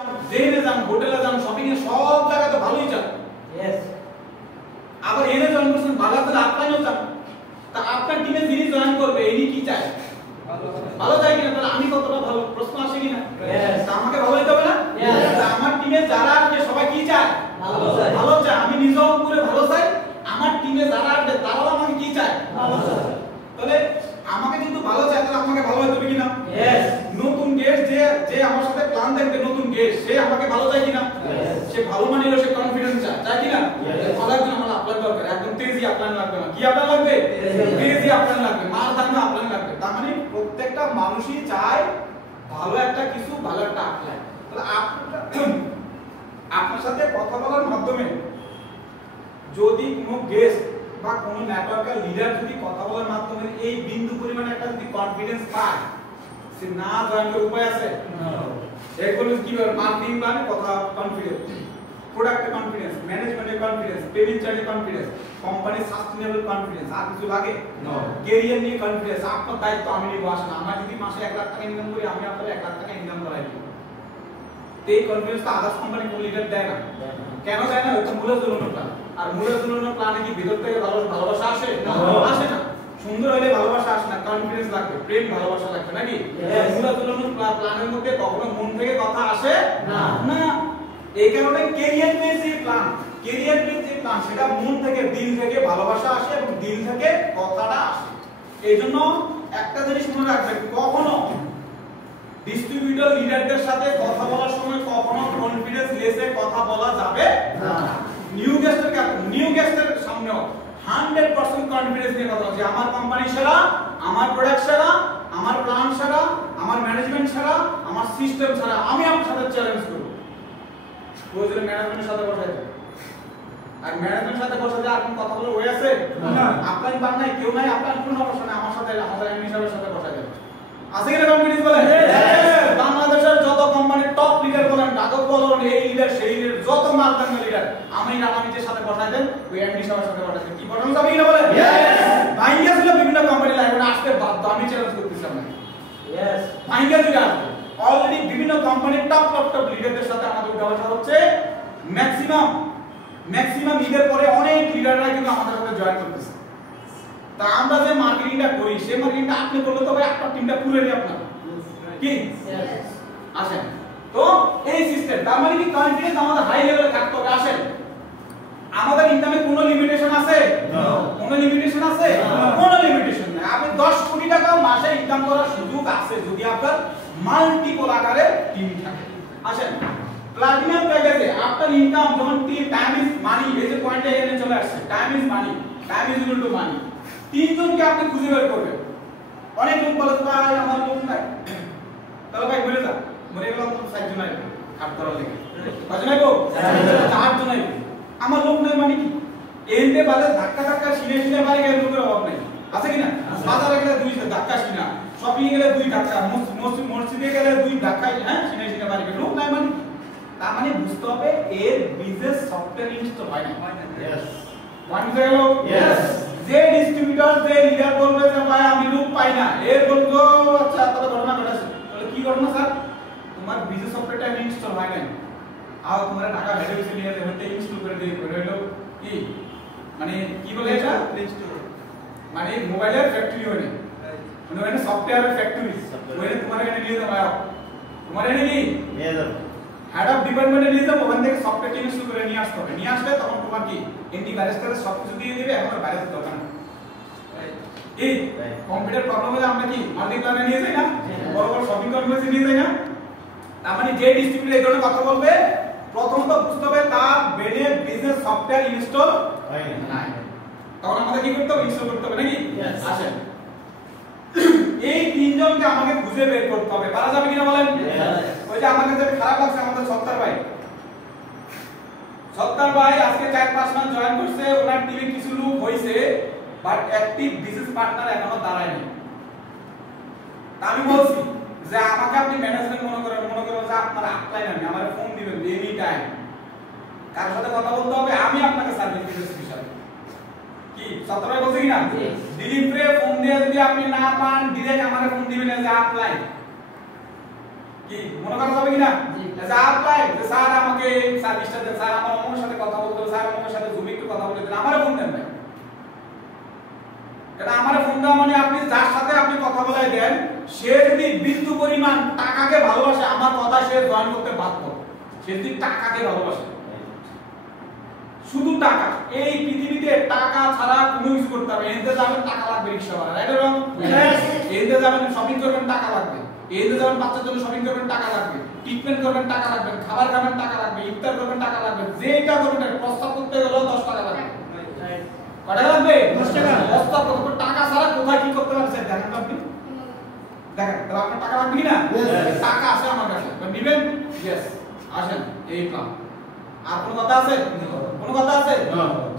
যেখানে যান, হোটেলে যান, শপিং এ সব জায়গাতে ভালোই চান। আবার এনে জয়েন করছেন ভালো করে আপনিও চান। তা আপনার টিমে যিনি জয়েন করবে ইনি কি চায়? ভালো চাই কিনা? তাহলে আমি কতটা ভালো, প্রশ্ন আসে কিনা? তা আমাকে ভালো হইতে হবে না? আমার টিমে যারা আসবে সবাই কি চায়? ভালো চায়। আমি নিজেও করে ভালো চাই, আমার টিমে যারা আসবে তারাও আমাকে কি চায়? ভালো চায়। তাহলে আমাকে কিন্তু ভালো চায়, তাহলে আমাকে ভালো হইতে হবে কিনা? নতুন গেস্ট যে আমার সাথে প্ল্যান দেখবে, নতুন গেস্ট সে আমাকে ভালো চায় কিনা? সে ভালো মানে হলো সে কনফিডেন্স চায় কিনা? ভালোর জন্য আমার আপলাইন দরকার, একদম তেজি আপলাইন লাগবে না। কি আপলাইন লাগবে? তেজি আপলাইন লাগবে, মার ধারণা আপলাইন লাগবে। তার মানে প্রত্যেকটা মানুষই চায় ভালো একটা কিছু, ভালো একটা আপলাইন। তাহলে আপনার সাথে কথা বলার মাধ্যমে যদি কোনো গেস্ট বা কোনো নেটওয়ার্কের লিডার যদি কথা বলার মাধ্যমে এই বিন্দু পরিমাণে একটা যদি কনফিডেন্স পায়, সে না জয়েন করার উপায় আছে? এগুলো কি বলে? মার্কেটিং মানে কথা কনফিডেন্স, প্রোডাক্টে কনফিডেন্স, ম্যানেজমেন্টে কনফিডেন্স, পেমেন্ট চার্জে কনফিডেন্স, কোম্পানি সাস্টেনেবল কনফিডেন্স, আর কিছু লাগে? ক্যারিয়ার নিয়ে কনফিডেন্স, আপনার দায়িত্ব আমি নিব। আসলে আমার যদি মাসে 1 লাখ টাকা ইনকাম করি, আমি আপনাদের 1 লাখ টাকা ইনকাম করাই দিব। এই কনফিডেন্স তো আদার্স কোম্পানি কোন লিডার দেয় না। কেন দেয় না? ওটা মূল্য তুলনার প্ল্যান। আর মূল্য তুলনার প্ল্যানে কি ভিতর থেকে ভালোবাসা আসে? আসে না। সুন্দর হলে ভালোবাসা আসে না, কনফিডেন্স লাগবে, প্রেম ভালোবাসা লাগবে নাকি? মূল্য তুলনার প্ল্যানের মধ্যে কখনো মন থেকে কথা আসে না। এই কারণে ক্যারিয়ার বেস যে প্ল্যান, সেটা মন থেকে, দিল থেকে ভালোবাসা আসে এবং দিল থেকে কথাটা আসে। এইজন্য একটা জিনিস মনে রাখবেন, কখনো ডিস্ট্রিবিউটর লিডারদের সাথে কথা বলার সময় কখনো কনফিডেন্স লেসে কথা বলা যাবে না। নিউ গেস্টের সামনেও 100% কনফিডেন্স নিয়ে কথা বলছি। আমার কোম্পানি সেরা, আমার প্রোডাক্ট সেরা, আমার প্ল্যান সেরা, আমার ম্যানেজমেন্ট সেরা, আমার সিস্টেম সেরা, আমি আপনার সাথে চ্যালেঞ্জ করব। প্রয়োজনে ম্যানেজমেন্টের সাথে বসাই দেব। আর ম্যানেজমেন্টের সাথে বসাতে আর কোন কথা বলে হয়ে আছে? না। আপনার বাদ নাই, কেউ নাই, আপনার কোনো সমস্যা নাই, আমার সাথে আমাদের এডমিনিস্ট্রেটরের সাথে বসাই দেব। আছে কিনা কনফিডেন্স বলেন? বাংলাদেশের যত কোম্পানির টপ লিডার বলেন, ডাকক বলেন, এই লিডার সেই লিডার, যত মার্কেটিং লিডার আমি রানামিজের সাথে বসাই দেন, ওই এমডি সাহেবের সাথে বসাই দেন। কি বসানো যাবে কিনা বলেন? ভাইঙ্গা ছিল বিভিন্ন কোম্পানি লাইনে আসতে বাধ্য, আমি চ্যালেঞ্জ করতেছি আপনাকে। ভাইঙ্গা যদি আসবে, অলরেডি বিভিন্ন কোম্পানির টপ লিডারদের সাথে আমাদের উঠা হচ্ছে। ম্যাক্সিমাম ঈদের পরে অনেক লিডাররা কিন্তু আমাদের সাথে জয়েন করতেছে। তা আমরা যে মার্কেটিংটা করি, সেই মার্কেটিংটা আপনি করলে তো ভাই আপনার টিমটা পুরো নেই আপনার কি আসেন। তো এই সিস্টেম, তার মানে কি কনফিডেন্স আমাদের হাই লেভেলে থাকতে হবে। আসেন, আমাদের ইনকামে কোনো লিমিটেশন আছে? কোনো লিমিটেশন আছে? কোনো লিমিটেশন নাই। আপনি 10 কোটি টাকা মাসে ইনকাম করার সুযোগ আছে যদি আপনার মাল্টিপল আকারে টিম থাকে। আসেন, প্লাটিনাম প্যাকেজে আপনার ইনকাম যখন টাইম ইজ মানি, এই যে পয়েন্টে এখানে চলে আসছে, time is money, time is equal to money. তিনজনকে আপনি খুঁজে বের করবেন। অনেক লোক বলে ভাই আমার লোক নাই, তাহলে ভাই বলে যা, মরে গেল তো 4 জন আইবে কাট করার লাগে, কয়জন আইবো? 4 জন আইবে। আমার লোক নাই মানে কি? এনতে বাদে ধাক্কা সিনে বাড়ি গেলে লোকের অভাব নাই, আছে কিনা? বাজারে গেলে 2 ধাক্কা সিনা, শপিং এ গেলে 2 ধাক্কা, মসজিদে গেলে 2 ধাক্কা, হ্যাঁ সিনে বাড়ি গেলে লোক নাই মানে। তার মানে বুঝতে হবে এর বিজনেস সফটওয়্যার ইনস্টল হয় না। यस ওয়ান গেল। यस যে ডিস্ট্রিবিউটর যে লিডার বলবে যে ভাই আমি লোক পাই না, এর বলবো আচ্ছা তাহলে ঘটনা ঘটেছে। তাহলে কি ঘটনা স্যার? তোমার বিজনেস সফটওয়্যারটা ইনস্টল হয় নাই। আর তোমার টাকা হেড অফিসে নিয়ে যাবে, এটা ইনস্টল করে দিয়ে দেবে। হলো কি মানে কি বলে এটা? প্লে স্টোর মানে মোবাইলের ফ্যাক্টরি হয় না, মানে ওখানে সফটওয়্যারের ফ্যাক্টরি। ওখানে তোমার এখানে নিয়ে যাবো, তোমার এখানে কি নিয়ে যাবো, হেড অফ ডিপার্টমেন্টে নিয়ে যাবো, ওখান থেকে সফটওয়্যার ইনস্টল করে নিয়ে আসতে হবে। নিয়ে আসলে তখন তোমার কি এন্টিভাইরাস করে সবকিছু দিয়ে দিবে, এখন ভাইরাস দরকার নেই। এই কম্পিউটার প্রবলেম হলে আমরা কি মাল্টিপ্লানে নিয়ে যাই না, বড় বড় শপিং কমপ্লেক্সে নিয়ে যাই না। তার মানে যে ডিস্ট্রিবিউটর এই ধরনের কথা বলবে, প্রথমত বুঝতে হবে তার ব্রেনে বিজনেস সফটওয়্যার ইনস্টল হয় না, তখন আমাদের কি করতে হবে? ইনস্টল করতে হবে নাকি? আসেন, এই তিনজনকে আমাকে খুঁজে বের করতে হবে। পারা যাবে কিনা বলেন? ওই যে আমার কাছে খারাপ লাগছে, আমাদের সত্তার ভাই আজকে 4-5 মাস জয়েন করছে, ওনার টিমে কিছু লোক হইছে, বাট অ্যাক্টিভ বিজনেস পার্টনার এখনো দাঁড়ায়নি। আমি বলছি যে আমাকে আপনি ম্যানেজমেন্ট মনে করেন যে আপনার আপলাইন, আমি আমার ফোন দিবেন এনি টাইম, কার সাথে কথা বলতে হবে, আমি আপনাকে সার্ভিস দিব স্পেশাল। কি সত্তার ভাই বলছে কিনা? দিলীপ রে ফোন দিয়ে যদি আপনি না পান, ডাইরেক্ট আমারে ফোন দিবেন যে আপলাইন। কি মনে করা যাবে কিনা? যে আপলাইন সার্ভিসটা দেন, স্যার আমার অমুকের সাথে কথা বলতে হবে, স্যার অমুকের সাথে জমি একটু কথা বলতে দেন, আমারে ফোন দেন ভাই। কারণ আমারে ফোন দেওয়া মানে আপনি যার সাথে আপনি কথা বলাই দেন সে যদি বিন্দু পরিমাণ টাকাকে ভালোবাসে আমার কথা সে জয়েন করতে বাধ্য। সে যদি টাকাকে ভালোবাসে, শুধু টাকা, এই পৃথিবীতে টাকা ছাড়া কোনো ইউজ করতে হবে। এনতে যাবেন টাকা লাগবে, রিকশা ভাড়া, রাইট এবং এনতে যাবেন শপিং করবেন টাকা লাগবে, এনতে যাবেন বাচ্চার জন্য শপিং করবেন টাকা লাগবে, ট্রিটমেন্ট করবেন টাকা লাগবে, খাবার খাবেন টাকা লাগবে, ইফতার করবেন টাকা লাগবে, যেটা করবেন প্রস্তাব করতে গেলেও 10 টাকা লাগবে। কত টাকা লাগবে? 10 টাকা। প্রস্তাব করতে টাকা ছাড়া কোথায় কি করতে পারছেন দেখেন আপনি, দেখেন তাহলে আপনার টাকা লাগবে কি না? টাকা আছে আমার কাছে, নিবেন? ইয়েস, আসেন এই প্ল্যান। আর কোন কথা আছে? কোন কথা আছে?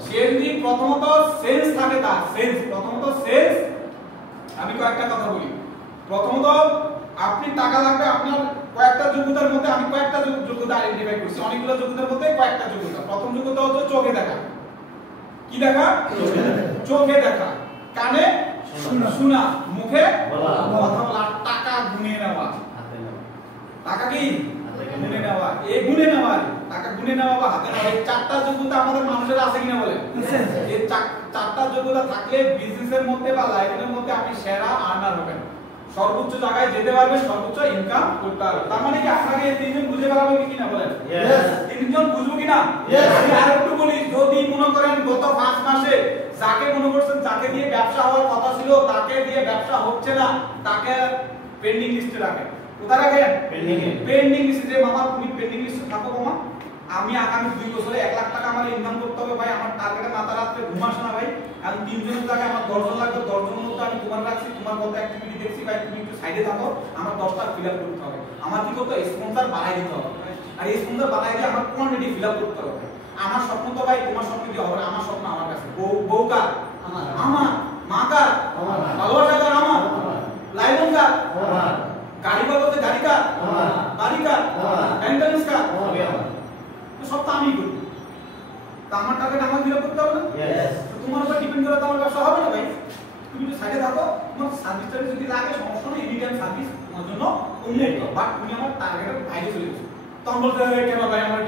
সে যদি প্রথমত সেন্স থাকে, তার সেন্স, প্রথমত সেন্স। আমি কয়েকটা কথা বলি। প্রথমত আপনি টাকা লাগবে, আপনার কয়েকটা যোগ্যতার মধ্যে আমি কয়েকটা যোগ্যতা আইডেন্টিফাই করছি, অনেকগুলো যোগ্যতার মধ্যে কয়েকটা যোগ্যতা। প্রথম যোগ্যতা হচ্ছে চোখে দেখা। কি দেখা? চোখে দেখা, কানে শোনা, মুখে কথা বলা, টাকা গুনে নেওয়া। টাকা কি গুনে নেওয়া, এই গুনে নেওয়া, টাকা গুনে নেওয়া বা হাতে নেওয়া, এই চারটা যোগ্যতা আমাদের মানুষের আছে কিনা বলেন? এই চারটা যোগ্যতা থাকলে বিজনেসের মধ্যে বা লাইফের মধ্যে আপনি সেরা আর্নার হবেন, সর্বোচ্চ জায়গায় যেতে পারবেন, সর্বোচ্চ ইনকাম করতে পারবেন। তার মানে কি আপনাকে এই তিনজন বুঝে বেড়াবে কি না বলেন? তিনজন বুঝবো কিনা? আমি আরেকটু বলি, যদি মনে করেন গত 5 মাসে যাকে মনে করছেন যাকে দিয়ে ব্যবসা হওয়ার কথা ছিল তাকে দিয়ে ব্যবসা হচ্ছে না, তাকে পেন্ডিং লিস্টে রাখেন। কোথায় রাখেন? পেন্ডিং লিস্টে। যে মামা তুমি পেন্ডিং লিস্টে থাকো মামা, আমি আগামী 2 বছরে 1 লাখ টাকা আমার ইনকাম করতে হবে ভাই, আমার টার্গেটে মাথা রাখতে ঘুম আসে না ভাই, আমি 3 জনের জায়গায় আমার 10 জন লাগবে, 10 জনের মধ্যে আমি তোমার রাখছি, তোমার কত অ্যাক্টিভিটি দেখছি ভাই, তুমি একটু সাইডে থাকো, আমার 10টা ফিল আপ করতে হবে। আমার কি করতে হবে? স্পন্সর বাড়াই দিতে হবে, আর এই স্পন্সর বাড়াই দিয়ে আমার কোয়ান্টিটি ফিল আপ করতে হবে। আমার স্বপ্ন তো ভাই তোমার স্বপ্ন দিয়ে হবে না, আমার স্বপ্ন আমার কাছে। বউ কার? আমার। মা কার? আমার। ভালোবাসা কার? আমার। লাইফ কার? আমার। গাড়ি বলতে গাড়ি কার? আমার। বাড়ি কার? আমার। মেইনটেনেন্স কার? আমার। তো সব তো আমি করি, তো আমার টার্গেট আমার ফিল আপ করতে হবে না? তো তোমার উপর ডিপেন্ড করে তো আমার ব্যবসা হবে না ভাই। তুমি একটু সাইডে থাকো, তোমার সার্ভিসটা যদি লাগে সমস্যা নেই, এনি টাইম সার্ভিস তোমার জন্য উন্মুক্ত, বাট তুমি আমার টার্গেটের বাইরে চলে গেছো, তখন বলতে হবে কেন ভাই আমার